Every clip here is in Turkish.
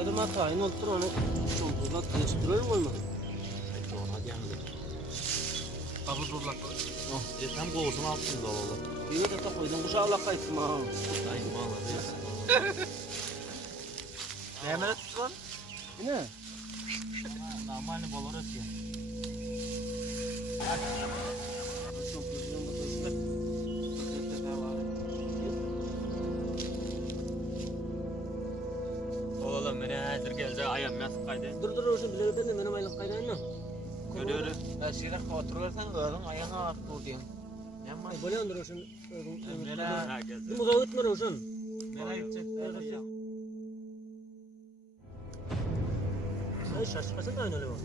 Ölüm hatayın oldur onu çolduğuna değiştirir mi olmadı? Ona gelmedi. Kabı durlak. Tam kovusunu altın da olalım. Bir de ta koydum kuşağla kayıttım ha. Dayım valla değil. Ne hemen tuttu lan? Yine? Normalde bolor atıyor. Oğlum beni hazır geldi ayağım nasıl kaydı? Dur o şimdi ben de benim aylık kaydayım mı? Yürü. Şöyle oturursan ölüm ayağına ağır dur diyorum. Yapma. Böyle andır o şimdi. Nereye geldi? Dur uzağa gitme o şimdi. Nereye gidecek? Sen şaşırmasın da aynı öyle bak.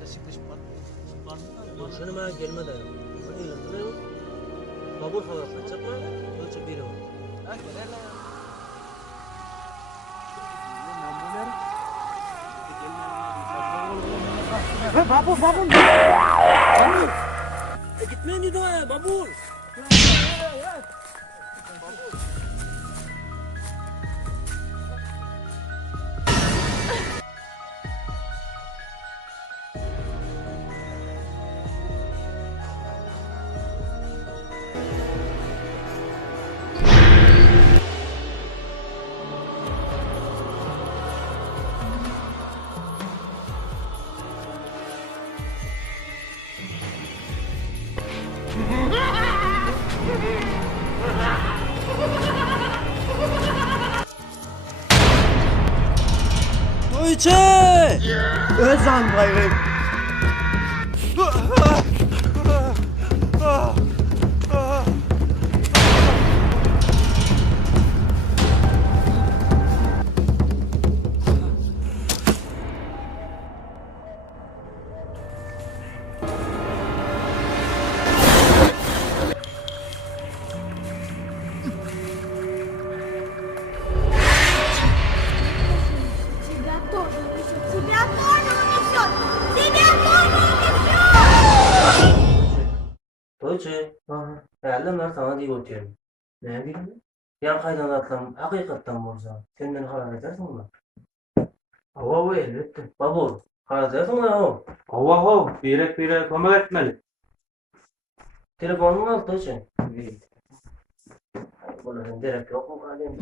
Taşıkmış bak. Şunu bana gelmedi. Öyle mi? Babur falan kaçacak mı? Ölçek değil o. Ha gel hele. Babur! Gitmeyin dedi o ya, babur! Tuğçe! Özan bayram. Тебя тоже унесет! Тебя тоже унесет! Тебя тоже унесет! Tuğçe. Herhalde ben sana diye oturuyorum. Ne bileyim? Yan kaydan atlam, hakikatten olsa. Sen beni karar edersin mi? Hava elbette. Babur. Karar edersin mi o? Allah bir kömek etmeli. Telefonumu al Tuğçe. Bunların gerek yok mu kardeşim?